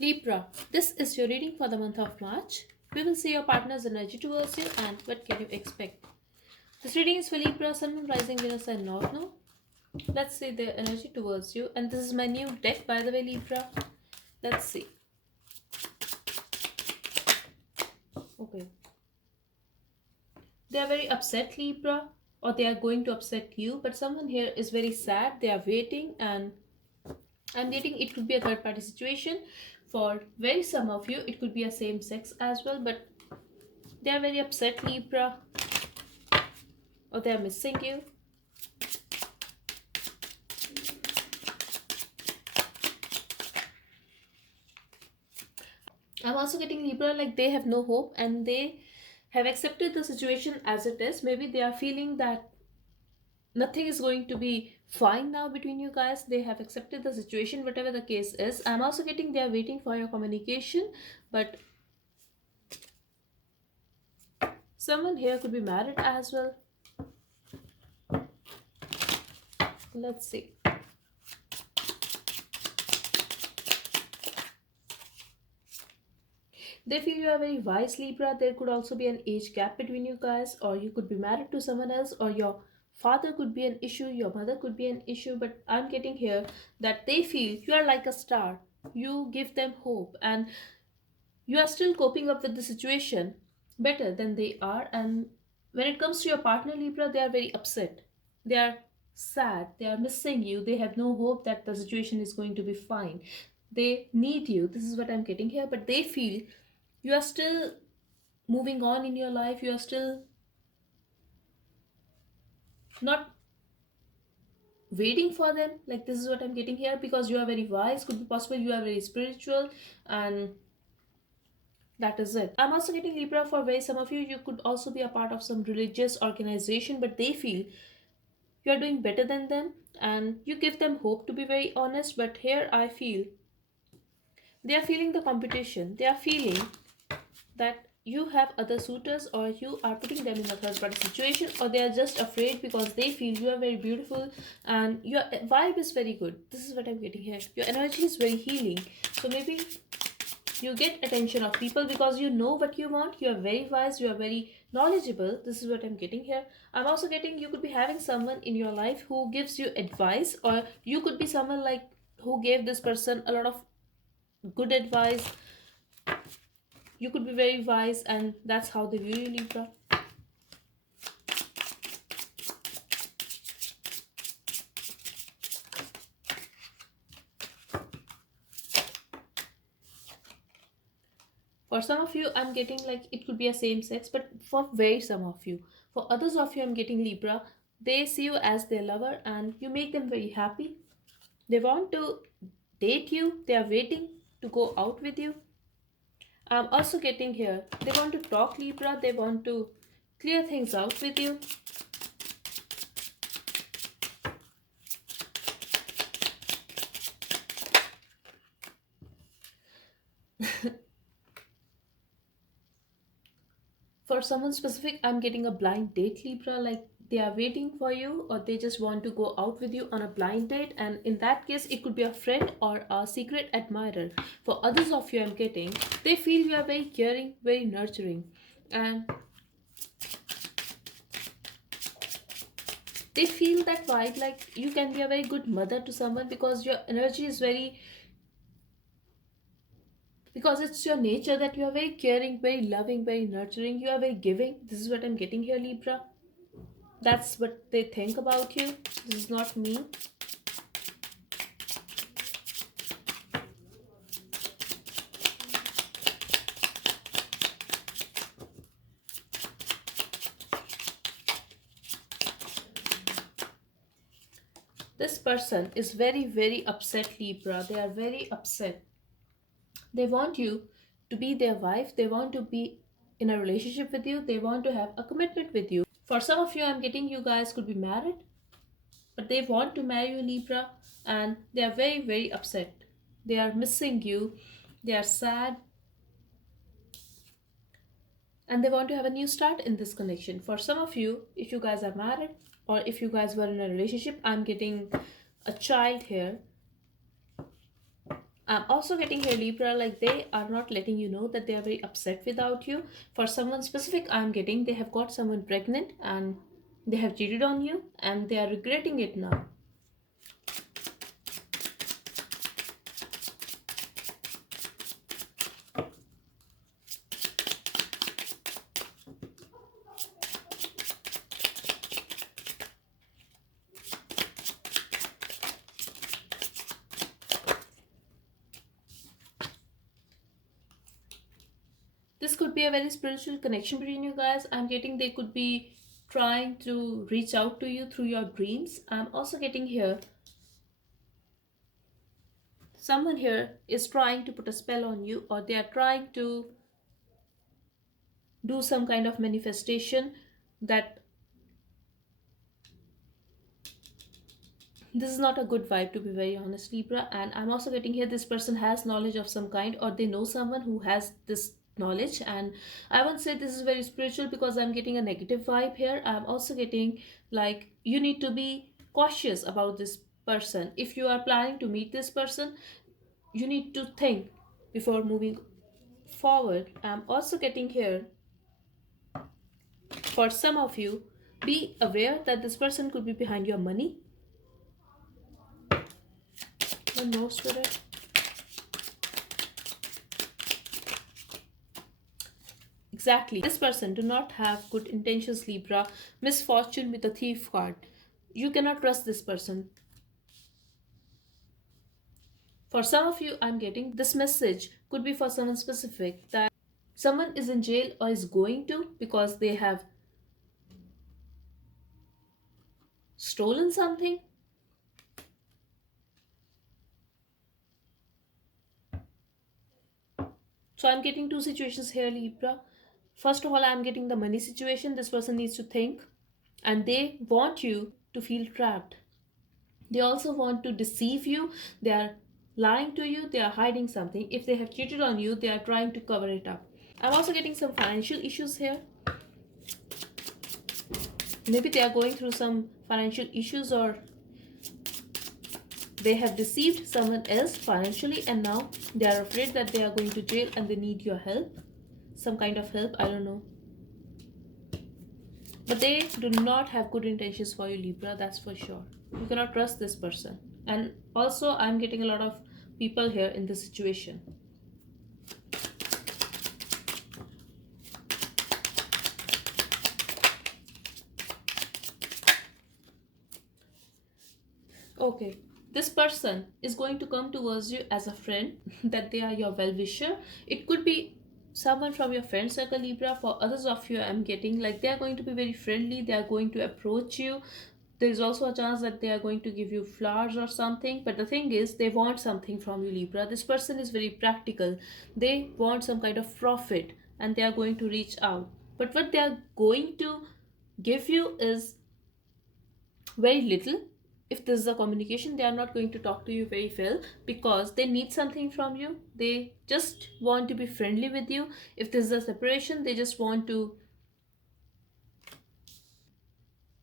Libra, this is your reading for the month of March. We will see your partner's energy towards you and what can you expect. This reading is for Libra, Sun, Moon, Rising, Venus, and North Node. Let's see their energy towards you. And this is my new deck, by the way, Libra. Let's see. Okay. They are very upset, Libra, or they are going to upset you, but someone here is very sad. They are waiting, and I'm getting it could be a third party situation. For very some of you, it could be a same sex as well, but they are very upset, Libra, or they are missing you. I'm also getting Libra like they have no hope and they have accepted the situation as it is. Maybe they are feeling that nothing is going to be fine now between you guys. They have accepted the situation, whatever the case is. I'm also getting they are waiting for your communication, but someone here could be married as well. Let's see. They feel you are very wise, Libra. There could also be an age gap between you guys, or you could be married to someone else, or your father could be an issue, your mother could be an issue. But I'm getting here that they feel you are like a star. You give them hope, and you are still coping up with the situation better than they are. And when it comes to your partner, Libra, they are very upset. They are sad. They are missing you. They have no hope that the situation is going to be fine. They need you. This is what I'm getting here. But they feel you are still moving on in your life. You are still not waiting for them. Like, this is what I'm getting here, because you are very wise. Could be possible you are very spiritual, and that is it. I'm also getting Libra for very some of you. You could also be a part of some religious organization, but they feel you are doing better than them and you give them hope, to be very honest. But here I feel they are feeling the competition. They are feeling that you have other suitors, or you are putting them in a third party situation, or they are just afraid because they feel you are very beautiful and your vibe is very good. This is what I'm getting here. Your energy is very healing. So maybe you get attention of people because you know what you want. You are very wise, you are very knowledgeable. This is what I'm getting here. I'm also getting you could be having someone in your life who gives you advice, or you could be someone like who gave this person a lot of good advice. You could be very wise, and that's how they view you, Libra. For some of you, I'm getting like it could be a same sex, but for very some of you, for others of you, I'm getting Libra. They see you as their lover and you make them very happy. They want to date you, they are waiting to go out with you. I'm also getting here, they want to talk, Libra, they want to clear things out with you. For someone specific, I'm getting a blind date, Libra, like they are waiting for you, or they just want to go out with you on a blind date. And in that case, it could be a friend or a secret admirer. For others of you, I'm getting they feel you are very caring, very nurturing, and they feel that vibe like you can be a very good mother to someone, because your energy is very, because it's your nature that you are very caring, very loving, very nurturing. You are very giving. This is what I'm getting here, Libra. That's what they think about you. This is not me. This person is very, very upset, Libra. They are very upset. They want you to be their wife. They want to be in a relationship with you. They want to have a commitment with you. For some of you, I'm getting you guys could be married, but they want to marry you, Libra, and they are very, very upset. They are missing you. They are sad, and they want to have a new start in this connection. For some of you, if you guys are married or if you guys were in a relationship, I'm getting a child here. I'm also getting here Libra, like they are not letting you know that they are very upset without you. For someone specific, I'm getting they have got someone pregnant and they have cheated on you and they are regretting it now. This could be a very spiritual connection between you guys. I'm getting they could be trying to reach out to you through your dreams. I'm also getting here someone here is trying to put a spell on you, or they are trying to do some kind of manifestation that this is not a good vibe, to be very honest, Libra. And I'm also getting here this person has knowledge of some kind, or they know someone who has this knowledge. And I won't say this is very spiritual because I'm getting a negative vibe here. I'm also getting like you need to be cautious about this person. If you are planning to meet this person, you need to think before moving forward. I'm also getting here for some of you, be aware that this person could be behind your money. One more, spirit. Exactly. This person do not have good intentions, Libra. Misfortune with a thief card. You cannot trust this person. For some of you, I'm getting this message could be for someone specific that someone is in jail or is going to because they have stolen something. So I'm getting two situations here, Libra. First of all, I'm getting the money situation. This person needs to think and they want you to feel trapped. They also want to deceive you. They are lying to you. They are hiding something. If they have cheated on you, they are trying to cover it up. I'm also getting some financial issues here. Maybe they are going through some financial issues, or they have deceived someone else financially and now they are afraid that they are going to jail and they need your help. Some kind of help, I don't know. But they do not have good intentions for you, Libra, that's for sure. You cannot trust this person. And also, I'm getting a lot of people here in this situation. Okay, this person is going to come towards you as a friend, that they are your well wisher. It could be someone from your friend circle, Libra. For others of you, I'm getting like they are going to be very friendly, they are going to approach you. There is also a chance that they are going to give you flowers or something. But the thing is, they want something from you, Libra. This person is very practical, they want some kind of profit and they are going to reach out. But what they are going to give you is very little. If this is a communication, they are not going to talk to you very well because they need something from you. They just want to be friendly with you. If this is a separation, they just want to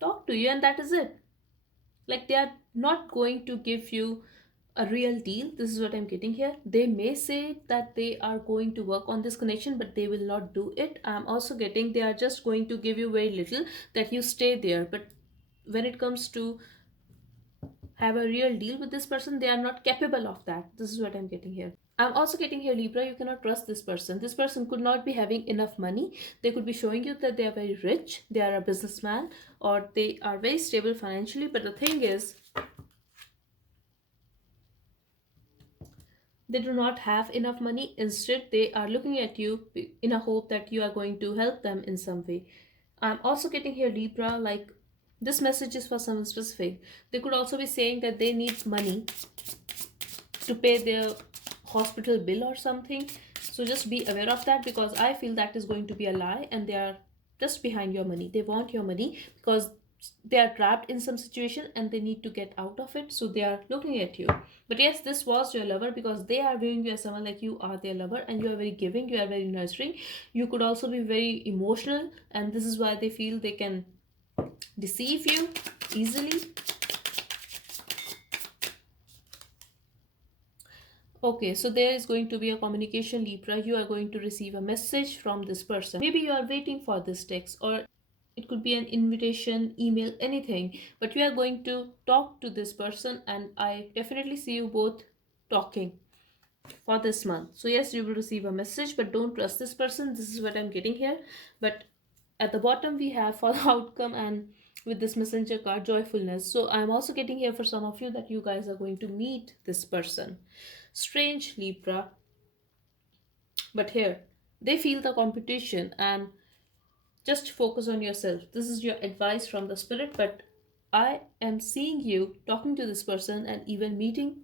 talk to you and that is it. Like they are not going to give you a real deal. This is what I'm getting here. They may say that they are going to work on this connection, but they will not do it. I'm also getting they are just going to give you very little, that you stay there. But when it comes to have a real deal with this person, they are not capable of that. This is what I'm getting here. I'm also getting here, Libra, you cannot trust this person. This person could not be having enough money. They could be showing you that they are very rich, they are a businessman, or they are very stable financially. But the thing is, they do not have enough money. Instead, they are looking at you in a hope that you are going to help them in some way. I'm also getting here, Libra, like this message is for someone specific. They could also be saying that they need money to pay their hospital bill or something. So just be aware of that, because I feel that is going to be a lie and they are just behind your money. They want your money because they are trapped in some situation and they need to get out of it, so they are looking at you. But yes, this was your lover because they are viewing you as someone like you are their lover and you are very giving, you are very nurturing. You could also be very emotional, and this is why they feel they can deceive you easily. Okay, so there is going to be a communication, Libra. You are going to receive a message from this person. Maybe you are waiting for this text, or it could be an invitation, email, anything. But you are going to talk to this person, and I definitely see you both talking for this month. So, yes, you will receive a message, but don't trust this person. This is what I'm getting here. But at the bottom, we have for the outcome, and with this messenger card, joyfulness. So, I'm also getting here for some of you that you guys are going to meet this person. Strange, Libra, but here they feel the competition, and just focus on yourself. This is your advice from the spirit, but I am seeing you talking to this person and even meeting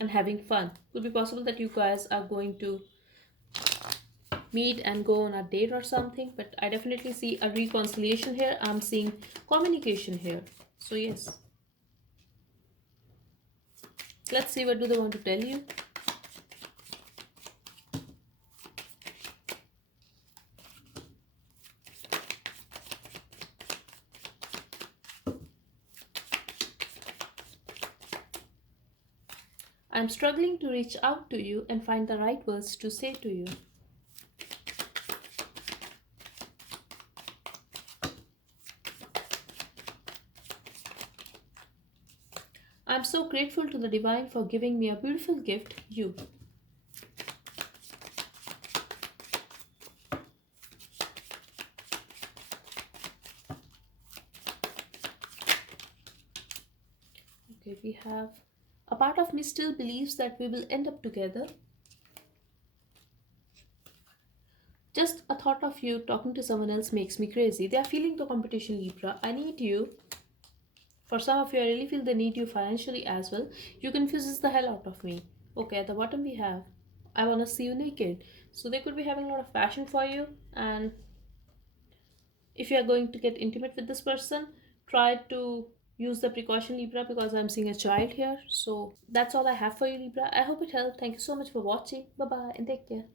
and having fun. Could be possible that you guys are going to meet and go on a date or something, but I definitely see a reconciliation here. I'm seeing communication here. So yes, let's see what do they want to tell you. I'm struggling to reach out to you and find the right words to say to you. I'm so grateful to the divine for giving me a beautiful gift, you. Okay, we have a part of me still believes that we will end up together. Just a thought of you talking to someone else makes me crazy. They are feeling the competition, Libra. I need you. For some of you, I really feel they need you financially as well. You confuses the hell out of me. Okay, at the bottom we have I wanna see you naked. So they could be having a lot of passion for you, and if you are going to get intimate with this person, try to use the precaution, Libra, because I'm seeing a child here. So that's all I have for you, Libra. I hope it helped. Thank you so much for watching. Bye bye and take care.